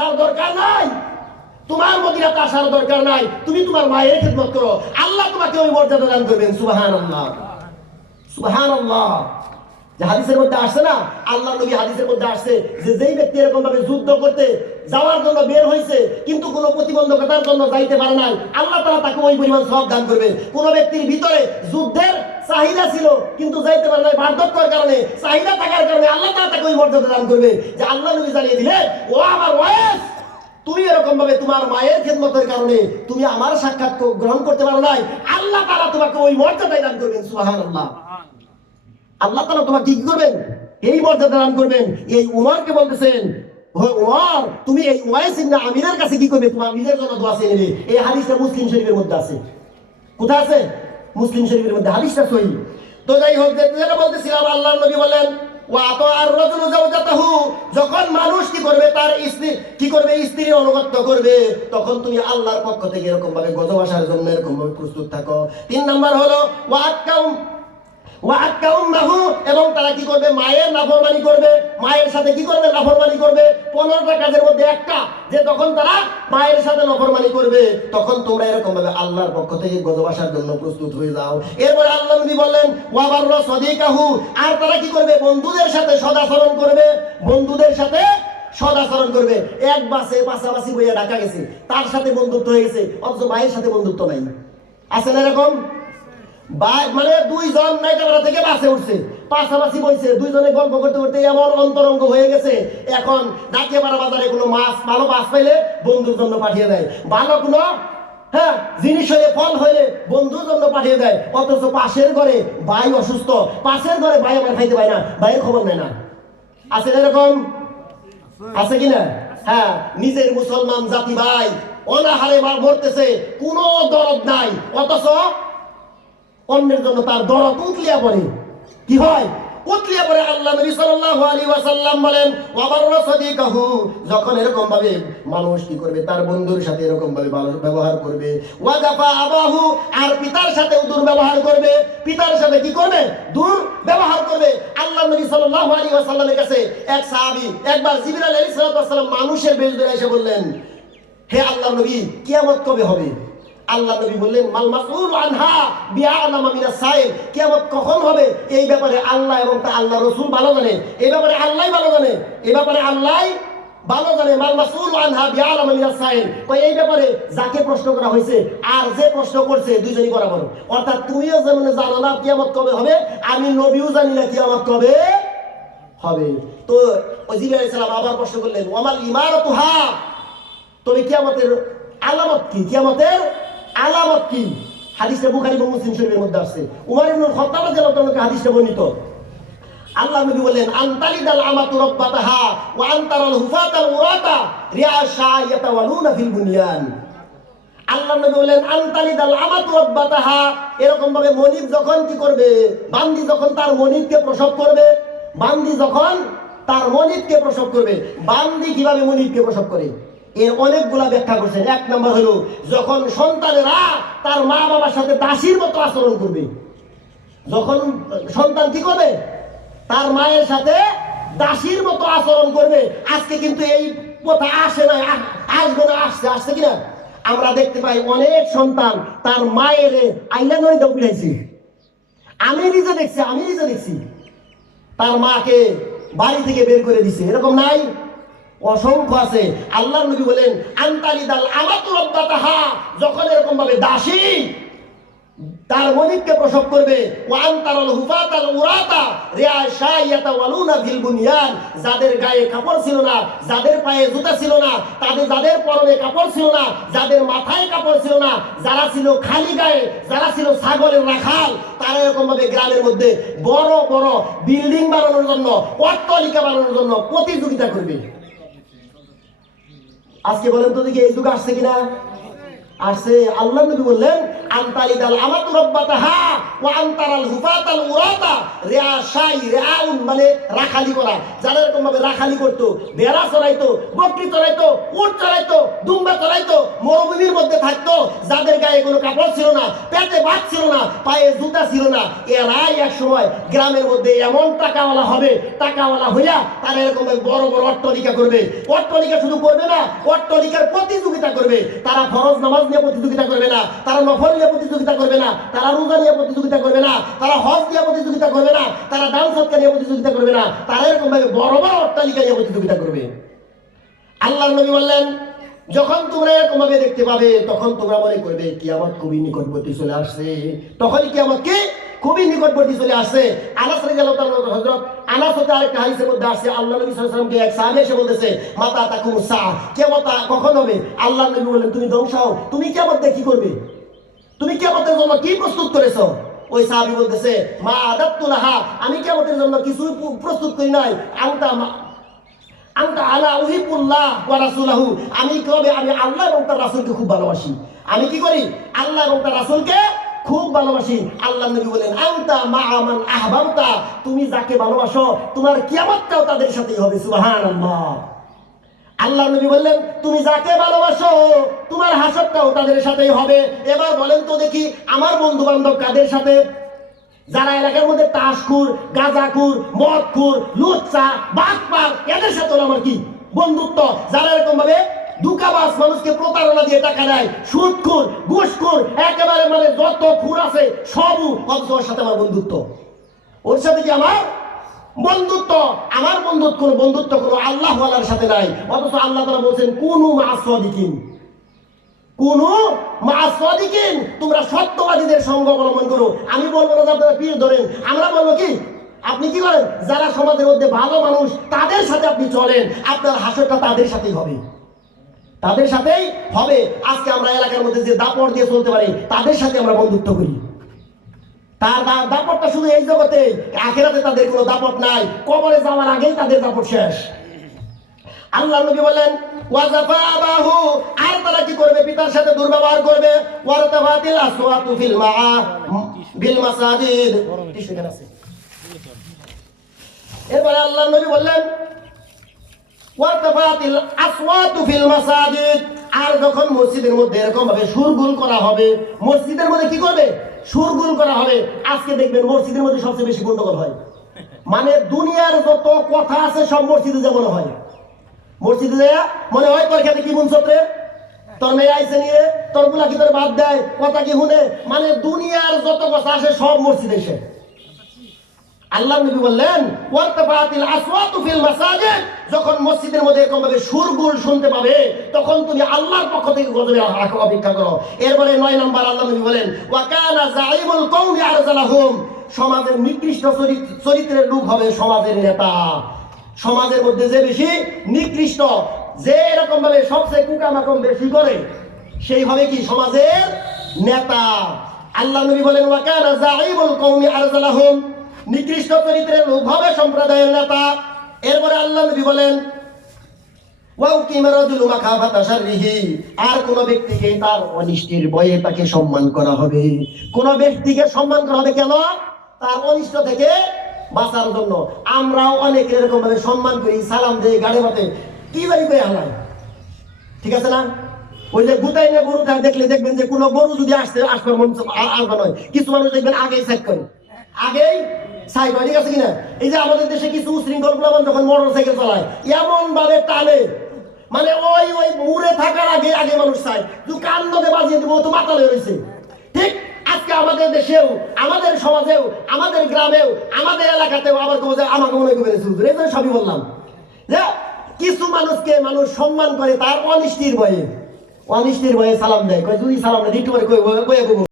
আসার দরকার নাই, তোমার মদিনাতে আসার দরকার নাই, তুমি তোমার মায়ের খেদমত করো, আল্লাহ তোমাকে ওই মর্যাদা দান করবেন। সুবহানাল্লাহ, সুবহানাল্লাহ। যে হাদিসের মধ্যে আসছে না, আল্লাহ নবী হাদিসের মধ্যে আসছে যে যেই ব্যক্তি এরকম ভাবে যুদ্ধ করতে যাওয়ার জন্য বের হয়েছে কিন্তু কোনো প্রতিবন্ধকতার জন্য যাইতে পারে নাই, আল্লাহ তাআলা তাকে ওই পরিমাণ সওয়াব দান করবে। কোন ব্যক্তির ভিতরে যুদ্ধের চাহিদা ছিল কিন্তু যাইতে পারে নাই, বার্ধক্যের কারণে, চাহিদা থাকার কারণে আল্লাহ তাআলা তাকে ওই মর্যাদা দান করবে। যে আল্লাহ নবী জানিয়ে দিলেন, ও আমার ওয়াইস, তুমি এরকম ভাবে তোমার মায়ের খেদমতের কারণে তুমি আমার সাক্ষাৎ গ্রহণ করতে পারো নাই, আল্লাহ তাআলা তোমাকে ওই মর্যাদা দান করবেন। সুবহানাল্লাহ। আল্লাহ তাআলা তোমাকে কি করবেন? এই মর্যাদা দান করবেন। এই উমরকে বলতেছেন, উমর তুমি এই ওয়াইস ইবনে আমিরের কাছে কি করবে? তোমার নিজের জন্য দোয়া চেয়ে নেবে। এই হাদিসটা মুসলিম শরীফের মধ্যে আছে। কোথায় আছে? মুসলিম শরীফের মধ্যে, হাদিসটা সহিহ। তো যাই হোক, যেটা বলতেছিলাম, আল্লাহর নবী বলেন, যখন মানুষ কি করবে, তার স্ত্রী কি করবে, স্ত্রীর অনুগত্য করবে, তখন তুমি আল্লাহর পক্ষ থেকে এরকম ভাবে গজব আসার জন্য এরকম ভাবে প্রস্তুত থাকো। 3 নাম্বার হলো এবং তারা কি করবে, মায়ের নাফরমানি করবে। মায়ের সাথে কি করবে? নাফরমানি করবে। 15টা কাজের মধ্যে একটা, যে তখন তারা মায়ের সাথে নাফরমানি করবে, তখন তোমরা এরকম ভাবে আল্লাহর পক্ষ থেকে গজব আসার জন্য প্রস্তুত হয়ে যাও। এরপরে আল্লাহ নবী বললেন, ওয়াবাররা সাদিকাহু, আর তারা কি করবে? বন্ধুদের সাথে সদাচরণ করবে। বন্ধুদের সাথে সদাচরণ করবে। এক বাসে পাশাপাশি বইয়া ঢাকা গেছে, তার সাথে বন্ধুত্ব হয়ে গেছে, অথচ মায়ের সাথে বন্ধুত্ব নাই। আছে না এরকম? মানে 2 জন নাইটাপাড়া থেকে বাসে উঠছে, পাশাপাশি বইছে, 2 জনে গল্প করতে করতে এমন অন্তরঙ্গ হয়ে গেছে, এখন নাকিয়াপাড়া বাজারে কোনো মাছ, ভালো মাছ পাইলে বন্ধুর জন্য পাঠিয়ে দেয়, ভালো কোনো জিনিস হলে, ফল হইলে বন্ধুর জন্য পাঠিয়ে দেয়। অথচ পাশের ঘরে ভাই অসুস্থ, পাশের ঘরে ভাই আমার খাইতে পায় না, ভাইয়ের খবর নেয় না। আছে না এরকম? আছে কিনা? হ্যাঁ, নিজের মুসলমান জাতি ভাই অনাহারে মরতেছে, কোনো দরদ নাই, অথচ অন্যের জন্য তার দরদ উতলিয়া পড়ে। কি হয়? উতলিয়া পড়ে। আল্লাহ নবী সাল্লাল্লাহু আলাইহি ওয়াসাল্লাম বলেন, ওয়াবাররা সাদিকাহু, যখন এরকম ভাবে মানুষ কি করবে, তার বন্ধুর সাথে এরকম ভাবে ভালো ব্যবহার করবে। ওয়াজাফা আবাহু, আর পিতার সাথে দুর্ব্যবহার করবে। পিতার সাথে কি করবে? দুর্ব্যবহার করবে। আল্লাহ নবী সাল্লাল্লাহু আলাইহি ওয়াসাল্লামের কাছে এক সাহাবী একবার জিবরাইল আলাইহিস সালাম মানুষের বেশ ধরে এসে বললেন, হে আল্লাহর নবী, কিয়ামত কবে হবে? আল্লাহ নবী বললেন, মাল মাসউল আনহা বিআলামা মিনাস সাইল, কিয়ামত কখন হবে এই ব্যাপারে আল্লাহ এবং তা আল্লাহ রাসূল ভালো জানে। এই ব্যাপারে আল্লাহই ভালো জানে, এই ব্যাপারে আল্লাহই ভালো জানে। মাল মাসউল আনহা বিআলামা মিনাস সাইল, তো এই ব্যাপারে যাকে প্রশ্ন করা হয়েছে আর যে প্রশ্ন করছে দুইজনই বরাবর। অর্থাৎ তুমিও যেমন জানো না কিয়ামত কবে হবে, আমি নবীও জানি না কিয়ামত কবে হবে। তো জিবরাইল আলাইহিস সালাম আবার প্রশ্ন করলেন, ওয়ামাল ইমারাতুহা, তবে কিয়ামতের আলামত কি? কিয়ামতের আলামত কি? হাদিসটা বুখারী এবং মুসলিম শরীফের মধ্যে আছে। উমর ইবনে খাত্তাব রাদিয়াল্লাহু তাআলা হাদিসটা বর্ণিত। আল্লাহ নবী বলেন, আনতালিদাল আমাতু রাব্বাতাহা ওয়া আনতারাল হুফাতাল উরাতা রিআশা ইয়াতাওয়ালুনা ফিল বুনিয়ান। আল্লাহ নবী বলেন, আনতালিদাল আমাতু রাব্বাতাহা, এরকম ভাবে মনিব যখন কি করবে, বান্দি যখন তার মনিবকে প্রসব করবে, বান্দি যখন তার মনিবকে প্রসব করবে। বান্দি কিভাবে মনিবকে প্রসব করে, এর অনেকগুলা ব্যাখ্যা করছেন। 1 নাম্বার হলো, যখন সন্তানেরা তার মা বাবার সাথে দাসীর মতো আচরণ করবে। যখন সন্তান কি করবে, তার মায়ের সাথে দাসীর মতো আচরণ করবে। আজকে কিন্তু এই কথা আসে না, আসবে না, আসছে কিনা আমরা দেখতে পাই। অনেক সন্তান তার মায়ের আইলা নয় দাও পিড়াইছে। আমি নিজে দেখছি তার মাকে বাড়ি থেকে বের করে দিছে, এরকম নাই? অসংখ্য আছে। আল্লাহর নবী বলেন, আনতালিদাল আমাতু রাব্বাতাহা, যখন এরকম ভাবে দাসী তার মনিবকে প্রসব করবে। ওয়া আনতারাল হুফাতাল উরাতা রিআশা ইয়াতাওয়ালুনা ফিল বুনিয়ান, যাদের গায়ে কাপড় ছিল না, যাদের পায়ে জুতা ছিল না, যাদের পরনে কাপড় ছিল না, যাদের মাথায় কাপড় ছিল না, যারা ছিল খালি গায়ে, যারা ছিল ছাগলের রাখাল, তারা এরকম ভাবে গ্রামের মধ্যে বড় বড় বিল্ডিং বানানোর জন্য, অট্টালিকা বানানোর জন্য প্রতিযোগিতা করবে। আজকে বলেন তো দেখি এই যুগ আসছে কিনা? আসছে। আল্লাহ নবী বললেন, আনতালিদাল আমাতু রাব্বাতাহা, ওয়া আনতারাল হুফাতাল উরাতা রিয়াশাই রিয়াউন মানে রাখালি করা, যারা এরকম ভাবে রাখালি করতো, ভেড়া চড়াইতো, বকরি চড়াইতো, উট চড়াইতো, দুম্বা চড়াইতো, মরুভূমির মধ্যে থাকতো, যাদের গায়ে কোনো কাপড় ছিল না, পেটে ভাত ছিল না, পায়ে জুতা ছিল না, এরাই এক সময় গ্রামের মধ্যে এমন টাকাওয়ালা হবে, টাকাওয়ালা হইয়া তারা এরকম বড় বড় অট্টালিকা করবে। অট্টালিকা শুধু করবে না, অট্টালিকার প্রতিযোগিতা করবে। তারা ফরজ নামাজ নিয়ে প্রতিযোগিতা করবে না, তারা নফল নিয়ে প্রতিযোগিতা করবে না, তারা রোজা নিয়ে প্রতিযোগিতা করবে না, তারা হজ নিয়ে প্রতিযোগিতা করবে না, তারা দান সদকা নিয়ে প্রতিযোগিতা করবে না, তারা এরকম ভাবে বড় বড় অট্টালিকা নিয়ে প্রতিযোগিতা করবে। আল্লাহর নবী বললেন, যখন তোমরা এরকম ভাবে দেখতে পাবে তখন তোমরা মনে করবে কিয়ামত খুবই নিকটবর্তী চলে আসছে। তখন কিয়ামত কি খুবই নিকটবর্তী চলে আসছে। আনাস রাদিয়াল্লাহু তাআলা হযরত আনাস হতে আরেকটা হাদিসের মধ্যে আসছে, আল্লাহ নবী সাল্লাল্লাহু আলাইহি ওয়াসাল্লামকে এক সাহাবী এসে বলতেছে, মাতা তাকুমুস সাআ, কিয়ামত কখন হবে? আল্লাহ নবী বললেন, তুমি ধ্বংস হও, তুমি কিয়ামতে কি করবে? তুমি কিয়ামতের জন্য কি প্রস্তুত করেছো? ওই সাহাবী বলতেছে, মা আদাতু লাহা, আমি কিয়ামতের জন্য কিছু প্রস্তুত করি নাই। আলা উহিবুল্লাহ ওয়া রাসূলুহু, আমি আল্লাহ এবং তার রাসূলকে খুব ভালোবাসি। আমি কি করি? আল্লাহ এবং তার রাসূলকে খুব ভালোবাসি। আল্লাহ নবী বলেন, আনতা মা'a মান আহবাবতা, তুমি যাকে ভালোবাসো তোমার কিয়ামতটাও তাদের সাথেই হবে। সুবহানাল্লাহ। আল্লাহ নবী বললেন, তুমি যাকে ভালোবাসো তোমার হাসরটাও তাদের সাথেই হবে। এবার বলেন তো দেখি, আমার বন্ধু বান্ধব কাদের সাথে? যারা এলাকার মধ্যে তাসখুর, গাঁজাখুর, মদখুর, লুচ্চা, বাটপার, এদের সাথে আমার কি বন্ধুত্ব? যারা এরকম ভাবে দুকাবাজ, মানুষকে প্রতারণা দিয়ে টাকা দেয়, সুদখুর, ঘুষখুর, একেবারে মানে যত খুর আছে সবও, অথচ ওর সাথে আমার বন্ধুত্ব। ওর সাথে কি আমার বন্ধুত্ব? আমার বন্ধুত্ব কোনো আল্লাহ ওয়ালার সাথে নাই। অথচ আল্লাহ তাআলা বলছেন, কুনু মা'আস সাদিকিন, কুনু মা'আস সাদিকিন, তোমরা সত্যবাদীদের সঙ্গ অবলম্বন করো। আমি বলবো না যে আপনারা পীর ধরেন, আমরা বলবো কি, আপনি কি করেন? যারা সমাজের মধ্যে ভালো মানুষ তাদের সাথে আপনি চলেন, আপনার হাসরটা তাদের সাথেই হবে, তাদের সাথেই হবে। আজকে আমরা এলাকার মধ্যে যে দাপট দিয়ে চলতে পারি, তাদের সাথে আমরা বন্ধুত্ব করি। তার দাপটটা শুধু এই জগতে, আখিরাতে তাদের কোনো দাপট নাই। কবরে যাওয়ার আগেই তাদের দাপট শেষ। আল্লাহ নবী বলেন, ওয়াজাফাবাহু, আর তারা কি করবে? পিতার সাথে দুর্ব্যবহার করবে। ওয়ারতাফাতিল আসওয়াতু ফিল বিল মাসাজিদ। এরপরে আল্লাহ নবী বললেন, ওয়ারতাফাতিল আসওয়াতু ফিল মাসাজিদ, আর যখন মসজিদের মধ্যে এরকম ভাবে সুরগুল করা হবে, মসজিদের মধ্যে কি করবে? সুরগুল করা হবে। আজকে দেখবেন মসজিদের মধ্যে সবচেয়ে বেশি গন্ডগোল হয়, মানে দুনিয়ার যত কথা আছে সব মসজিদে যেমন হয়। মসজিদে যায় মনে হয় তোর খেতে কি বুনছ রে, তোর মেয়ে আইসে নিয়ে, তোর গুলা কি তোর বাদ দেয়, কথা কি শুনে, মানে দুনিয়ার যত কথা আসে সব মসজিদে এসে। আল্লাহ নবী বললেন, ওয়ারতাফাতিল আসওয়াতু ফিল মাসাজিদ, যখন মসজিদের মধ্যে এরকম ভাবে সুরগুল শুনতে পাবে তখন তুমি আল্লাহর পক্ষ থেকে গজবের অপেক্ষা করো। এরপরে 9 নম্বর আল্লাহ নবী বলেন, ওয়া কানা যাইমুল কওমি আরজালাহুম, সমাজের নিকৃষ্ট চরিত্রের লোক হবে সমাজের নেতা। সমাজের মধ্যে যে বেশি নিকৃষ্ট, যে এরকম ভাবে সবচেয়ে কুকামাকম বেশি করে, সেই হবে কি সমাজের নেতা। আল্লাহ নবী বলেন, ওয়া কানা যাইমুল কওমি আরজালাহুম, নিকৃষ্ট চরিত্রের লোক হবে সম্প্রদায়ের নেতা। এরপরে আল্লাহ নবী বলেন, আর কোন ব্যক্তিকে তার অনিষ্টের ভয়ে তাকে সম্মান করা হবে। কোন ব্যক্তিকে সম্মান করা হবে কেন? তার অনিষ্ট থেকে বাঁচার জন্য। আমরাও অনেক এরকম ভাবে সম্মান করি, সালাম দেই, গাড়ি বাতে কি বাড়ি করে হালাই, ঠিক আছে না? ওই যে গুতাই না গরু দেখলে দেখবেন যে কোনো গরু যদি আসবার মন আসবে নয়, কিছু মানুষ দেখবেন আগেই সাইড করে, আগেই সাইড হয়, ঠিক আছে কিনা? এই যে আমাদের দেশে কিছু উশৃঙ্খল প্লাবন যখন মোটর সাইকেল চালায় এমন ভাবে টানে, মানে ওই মুড়ে থাকার আগে আগে মানুষ চায় তুই কান ধরে বাজিয়ে দেবো, তো মাতালে রয়েছে। ঠিক আজকে আমাদের দেশেও, আমাদের সমাজেও, আমাদের গ্রামেও, আমাদের এলাকাতেও আবার আমাকে মনে করে সবই বললাম যে কিছু মানুষকে মানুষ সম্মান করে তার অনিষ্টির ভয়ে সালাম দেয়। যদি সালাম দেয় একটু পরে